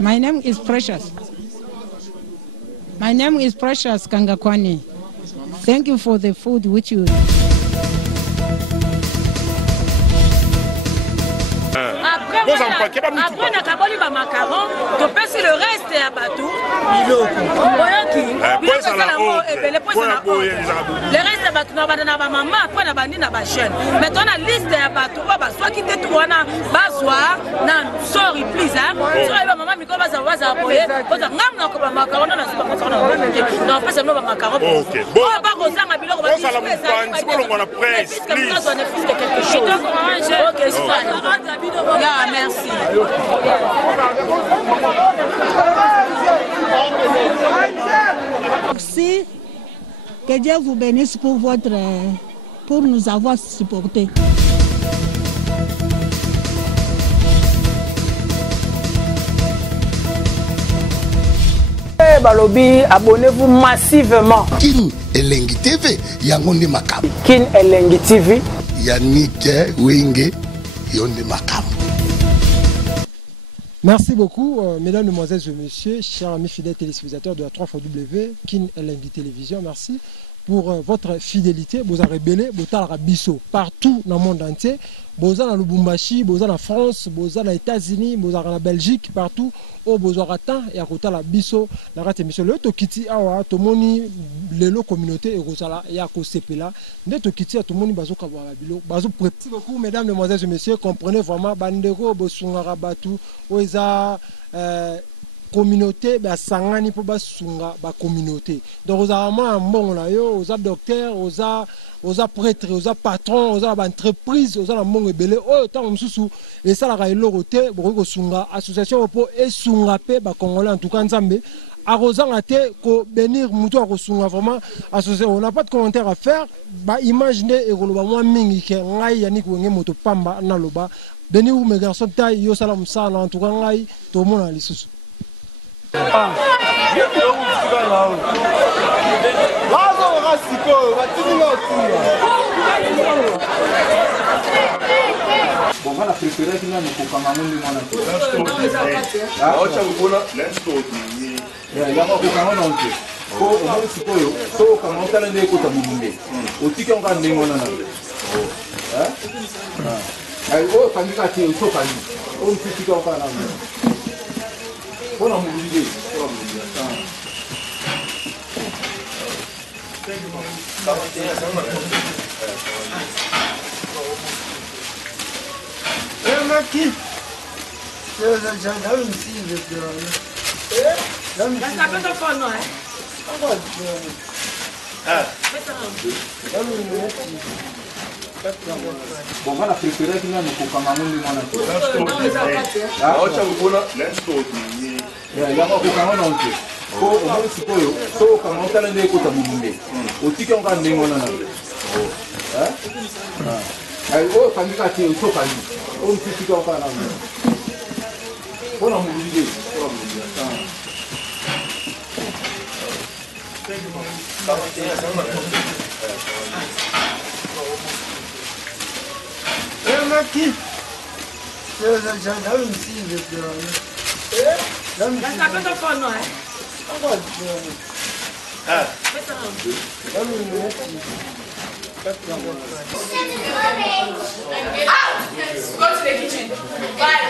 My name is Precious. My name is Precious Kangakwani. Thank you for the food which you... Après, on a kaboli ba macaron, tu passes le reste à bateau. Le reste à bateau, na ba maman, après na bandi na ba chaîne. Maintenant la liste à bateau, ba soit qui te trouana, ba soir, na sorry please hein. Sur la maman mi ko ba za apoyer, ko za ngam na ko ba macaron na si ba ko na. Non, pas seulement ba macaron. OK. Bon. Ba ko za ngabilo ko ba. On sala mpanzi ko ngona presse. Please. OK, super. Merci. Merci. Que Dieu vous bénisse pour nous avoir supportés. Balobi, abonnez-vous massivement. Kin Elengi TV, Yangonde Makam. Kin Elengi TV. Yannick Wenge, Yonde Makam. Merci beaucoup, mesdames, mesdemoiselles et messieurs, chers amis fidèles téléspectateurs de la 3xW, Kin Elengi Télévision, merci pour votre fidélité. Vous avez rebellé, vous avez biso partout dans le monde entier. Vous avez Lubumbashi, vous avez en France, vous avez aux États-Unis, vous avez en Belgique, partout où vous avez atteint et à côté de la biso, la rate émission. Le Tokiti Awa, Tomoni, les communautés et Rosala, et à Kosepela, le Tokiti à Tomoni Bazo Kawarabilo, Bazo. Merci beaucoup, mesdames, mesdemoiselles et messieurs. Comprenez vraiment, Bandero, Bosungara Batu, Oeza. Communauté, sangani pour basunga ba communauté. Donc aux vraiment bon là yo, aux docteurs, aux prêtres, aux patrons, aux entreprises, aux mon rebelle. Oh tant msusu et ça la railo côté boko sunga association pour et sunga pe ba congolais en tout cas nzambe. Arrosant à te ko benir muto a sunga vraiment association. On n'a pas de commentaire à faire. Ba imaginez et koloba moi mingi ke ngai yani ko moto pamba na loba. Benir ou mes garçons taille yo salam sana en tout cas ngai to mona lisusu. Bon, voilà, préféré qu'il y a un peu comme un monde de Voilà mon idée. Bon, voilà, préféré qu'il y a un peu comme un monde de Go to the kitchen. Bye.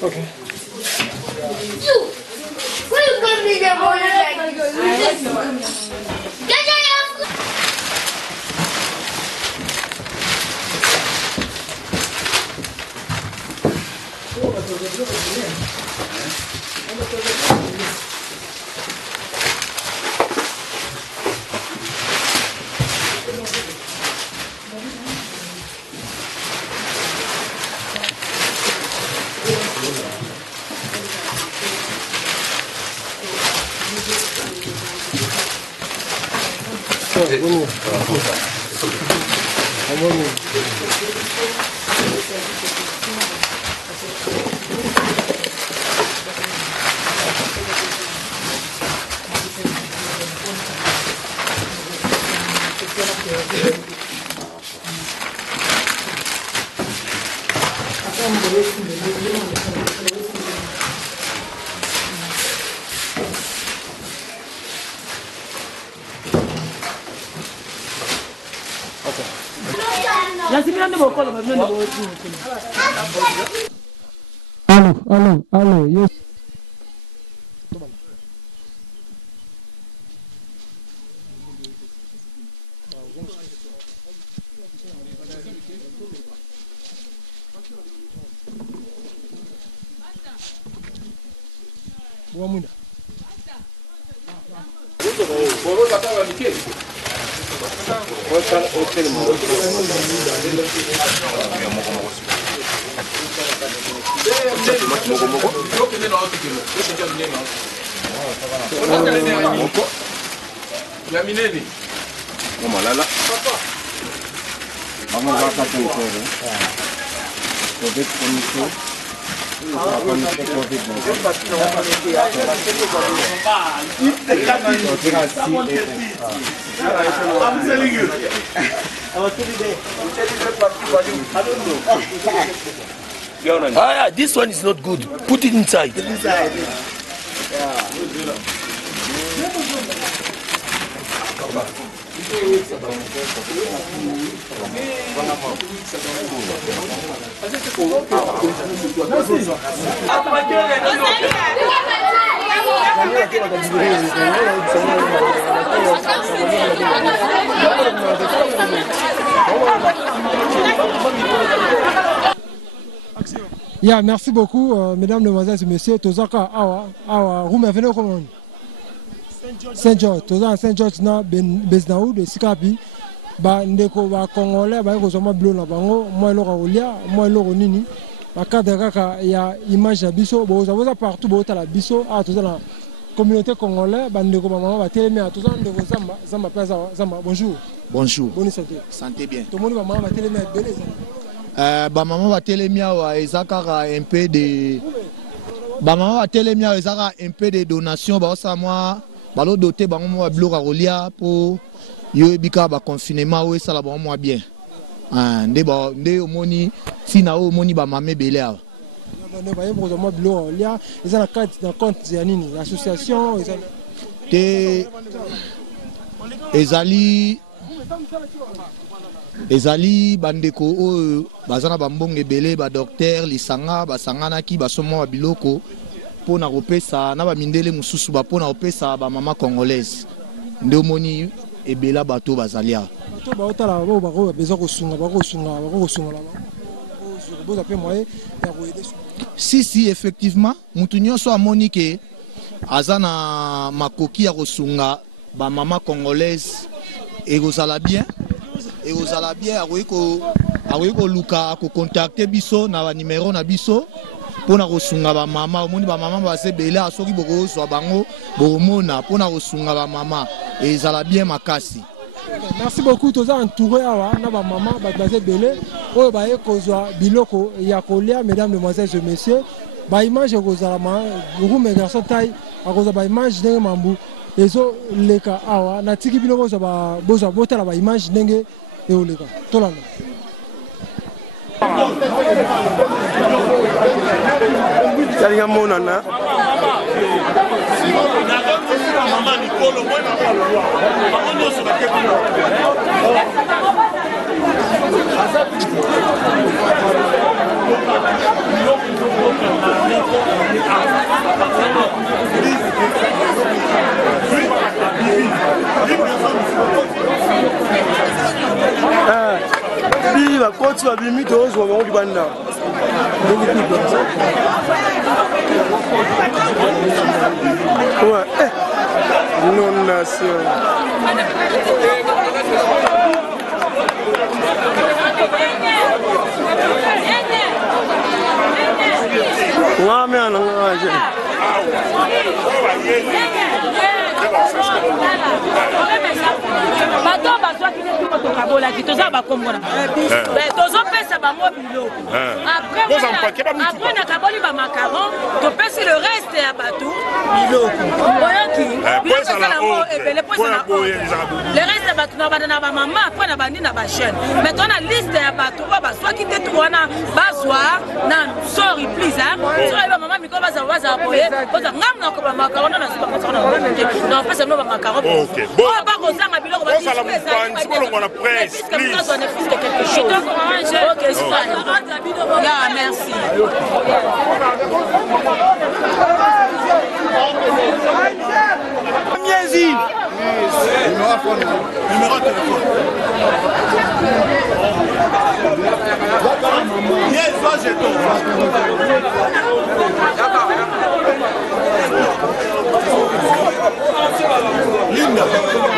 Okay. You! Why you come in the morning like this? Allô, yes. Boamunda. Ah, this one is not good. Put it inside. Yeah, merci beaucoup, mesdames, mesdemoiselles et messieurs. Tozaka, awa, Roumé, venez comment? Saint-George, Toza Saint-George na Beznaou de Sikapi, ba ndeko ba Congolais ba ko zoma blo na bango, moi lo rolia, moi lo nini, ba cadre kaka ya image ya biso, bo za partout bo tala biso, a toza la communauté congolaise, ba ndeko ba mama ba telemi a toza ndeko zamba plaza zamba. Bonjour. Bonjour. Bonne santé. Santé bien. Tout le monde ba mama ba telemi a belé. Ba maman ba telemia wa ezakara un peu de ba maman ba telemia ezaka un peu de donation ba sa moi ba lo doté ba mo bloc à rolia pour yo bika ba confinement ou ça la ba mo bien nde omoni sina o moni ba mamé belé a ne ba yebo mo bloc rolia ezana carte dans compte ya nini association te ezali bandeko oyo bazana bambonge belé ba docteur lisanga basangana ki basomo ba biloko pona kopesa na ba mindele mususu ba pona kopesa ba mama congolaise nde moni ebela bato bazalia bato ba otala ba ba besoin ko sunga la ba pe moyen ya ko aider. Si effectivement mutu nyonso amoni ke azana makoki ya kosunga ba mama congolaise ekozala bien akoki koluka akocontacte biso na banimero na biso mpona kosunga bamama omoni bamama base bele soki bokozwa bango bokomona mpona kosunga bamama ezala bien makasi. Merci beaucoup. Toza entouré awa na bamama base bele oyo baye kozwa biloko ya kolia. Mesdames, demoiselles et messieurs, ba image ekozala ma Roumé garçon taille akozwa ba image ndenge mambu ezo leka awa na tiki biloko bozwa botala ba image ndenge eoleka tolanda. Salinga monana mama Nicolo mwana mwana so bi ba koti ba bimi tozo ba ngodi banda ouais non nation wa me ana ngaje bato bazwaki neti moto kabolaki toza bakombona tozopesa kopesa bango biloko. Après nakaboli ba macaron, topesi le reste ya bato biloko. Boyoki, biloko ezala ngo ebele po ezala le reste ya bato na bana ba mama après na bandi na ba chaîne. Mais on a liste ya bato ba baswaki te tuwana bazwa na sorry please hein. So ba mama miko baza boye, baza ngamna ko ba macaron na siba ko na ba. Non pesa no ba macaron. OK. Bon ba ko zanga biloko ba ça la montagne, c'est bon la presse. Ok, yeah, merci. Miezi. Numéro de téléphone. Yes, vas-y, Linda,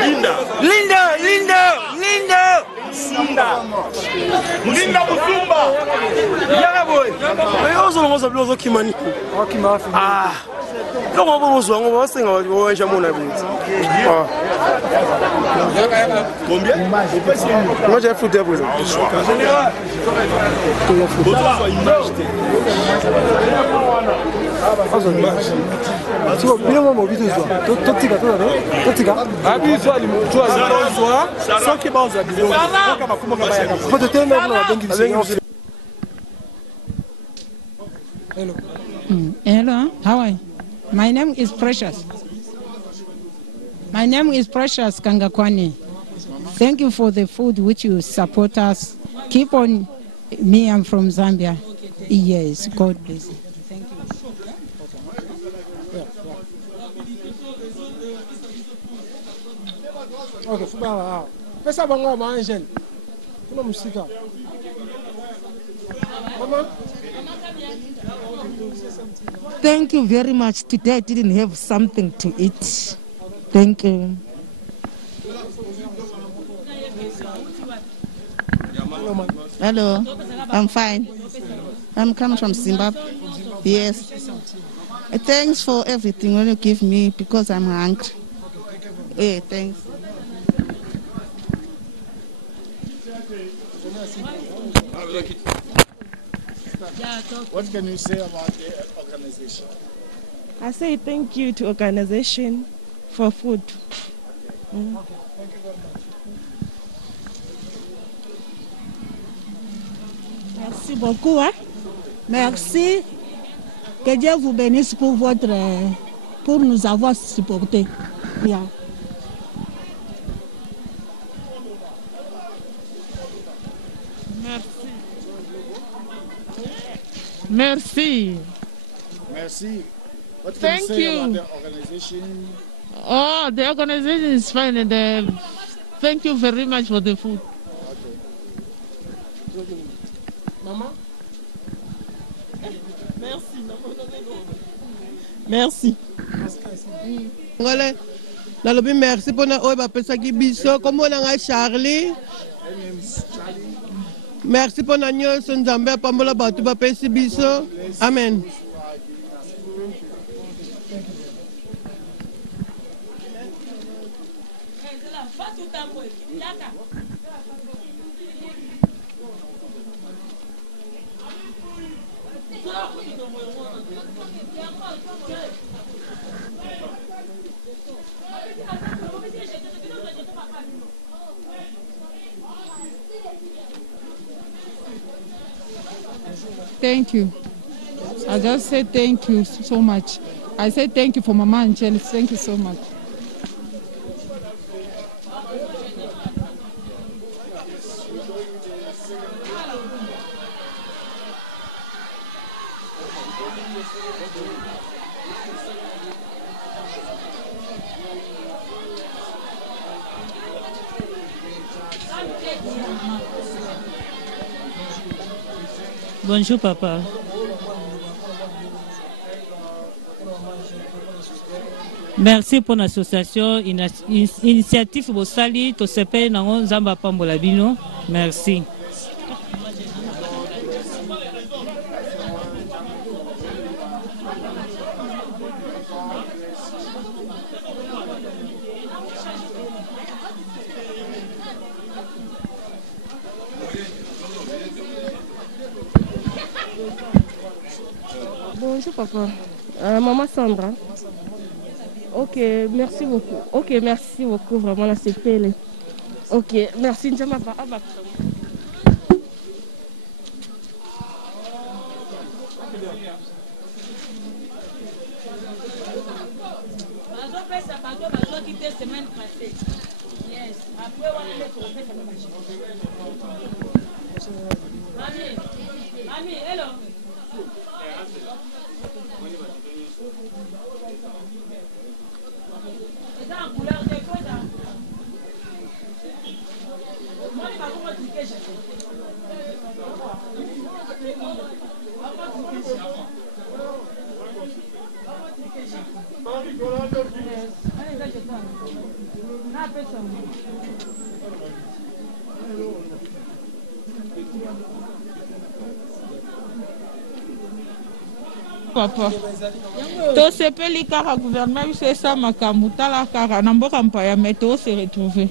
Linda, Linda, Linda, Linda. Linda Musumba. Yara boy. Ayo zo zo blozo kimani. Okimafi. Ah. Lomo bo zo ngo basenga wa jamona bintu. Ah. Combien? Moi j'ai foutu pour ça. Hello, how are you? My name is Precious. My name is Precious Kangakwani. Thank you for the food which you support us. Keep on. Me, I'm from Zambia. Yes, God bless you. Thank you. Okay, fubawa. Pesa bango ma angel. Kuna musika. Mama. Thank you very much. Today I didn't have something to eat. Thank you. Hello, I'm fine. I'm coming from Zimbabwe. Yes. Thanks for everything when you give me because I'm hungry. Hey, thanks. What can you say about the organization? I say thank you to organization for food. Mm. Okay, thank you very much. Merci beaucoup. Hein? Merci. Que Dieu vous bénisse pour nous avoir supportés. Yeah. Merci. Merci. What can Thank you say you. about the organization? Oh, the organization is fine, and thank you very much for the food. Okay. Maman? Merci. Ngole nalobi merci pona oyo bapesaki biso kombo na ngai Charlie. Merci pona nyonso Nzambe apambola bato bapesi biso. Amen. Thank you. I just say thank you so much. I say thank you for Mama Angel. Thank you so much. Bonjour papa. Merci pour l'association initiative Bosali to sepe nango Nzamba pambola bino. Merci. papa. Maman Sandra. Ok, merci beaucoup. Ok, merci beaucoup, vraiment, là, c'est pélé. Ok, merci, Njama. Semaine passée. Yes. Après, on a les trophées, ça va marcher. Mami, hello. C'est en couleur de quoi ça? Moi, je vais vous montrer. Papa, to sepeli kaka gouvernement c'est ça makambo tala kaka na mboka mpaya mais to se retrouver.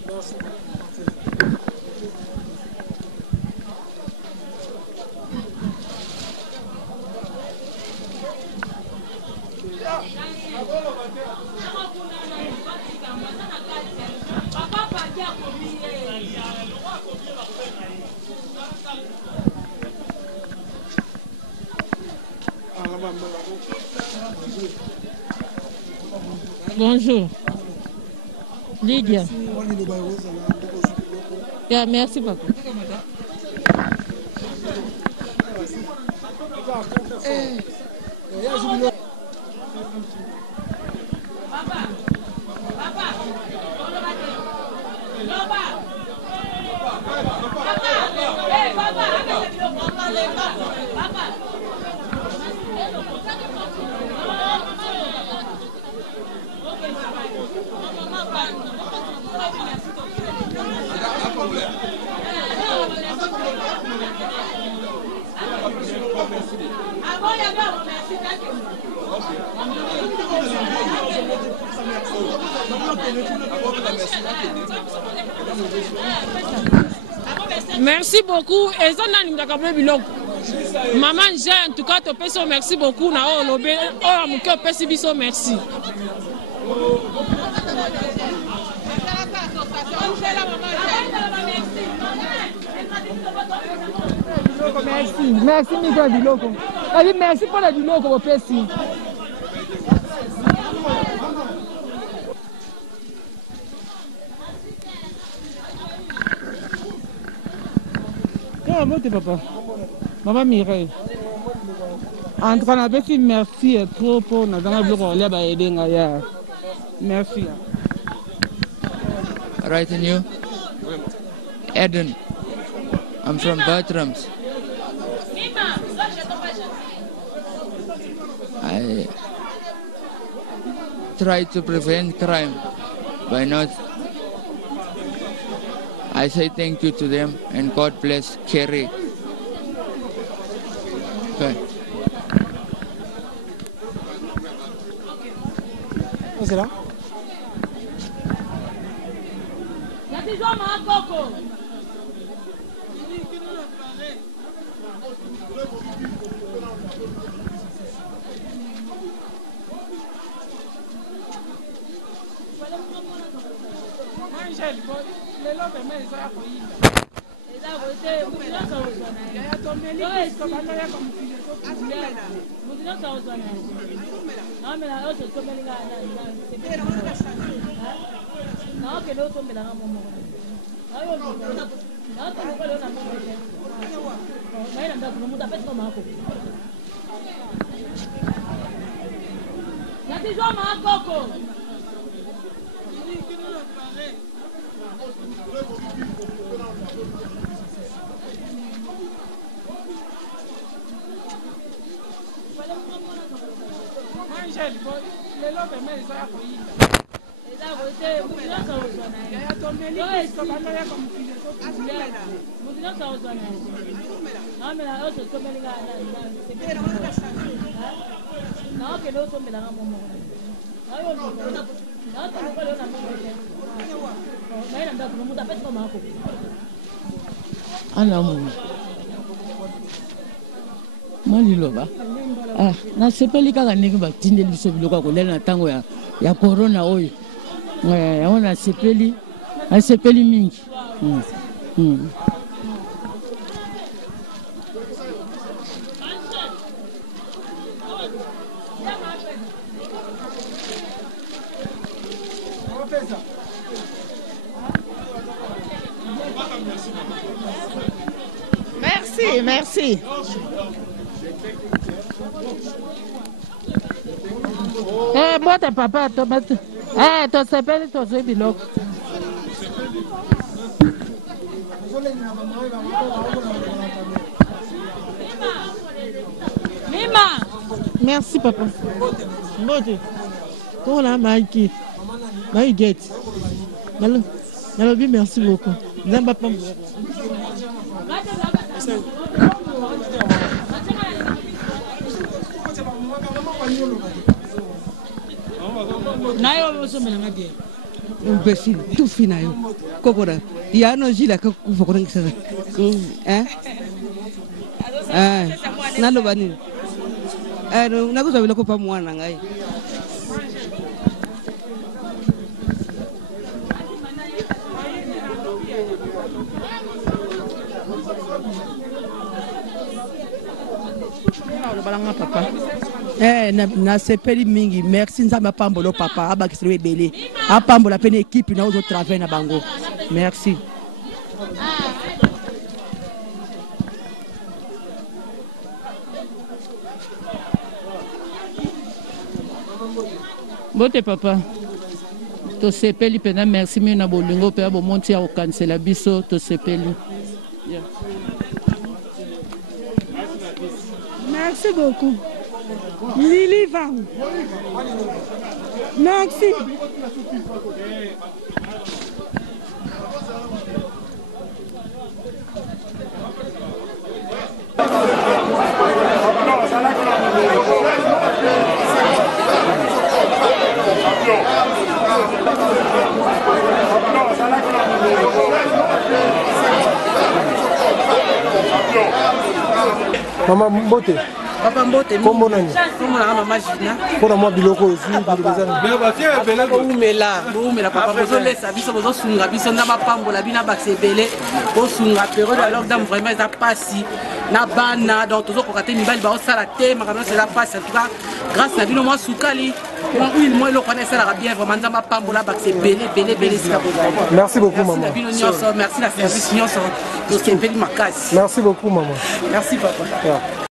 Bonjour. Lydia. Yeah, merci papa. Merci beaucoup. Et ça n'a pas maman, j'ai en tout cas te paye merci beaucoup. Na oh lobé, oh amuke paye biso merci. Merci, merci Miguel Diloko. Merci pour la Diloko au PC. Comment t'es papa? Maman Mireille. En tout cas, on a fait merci trop pour nous aider. Merci. Right in you? Eden. I'm from Bertrams. I try to prevent crime by not. I say thank you to them and God bless Kerry. Okay. C'est là? Ah, nasepeli kaka ndenge batindeli biso biloko ya kolela na ntango ya corona oyo. Yango nasepeli mingi. Merci. Bote papa, to sepeli to zwe biloko. Mima. Merci papa. Bote. Comment la Maïki? Maïget. Nalobi, merci beaucoup. Namba pas. Nayo somela ngadi. Imbécile, tout fina yo. Kokora. Ya no jila ka kufa ko ngisa. Nalo bani. Nakuza bila ko pa mwana ngai. Papa. Nasepeli mingi merci nzamba pambolo papa abakisiro ebele apambola pene équipe na ozo travailler na bango merci. Bote papa. To sepeli pena merci mi na bolingo pe abo monti ya okansela biso to sepeli. Merci beaucoup. Lili Van. Merci. Maman Mbote. Papa Mbote. Comment nani? Comment la maman Gina? Pour moi biloko aussi. Umela papa bozo lesa biso bozo sunga biso na mapambola bina baksebele bo sunga période de lockdown vraiment ça passe na bana donc toujours ko katé mibali ba osala te makano c'est la passe en tout cas grâce à bino moi soukali moi le connaissait la bien vraiment na mapambola baksebele belé c'est la merci beaucoup maman. Merci la service nyonso to c'est makasi. Merci beaucoup maman. Merci papa.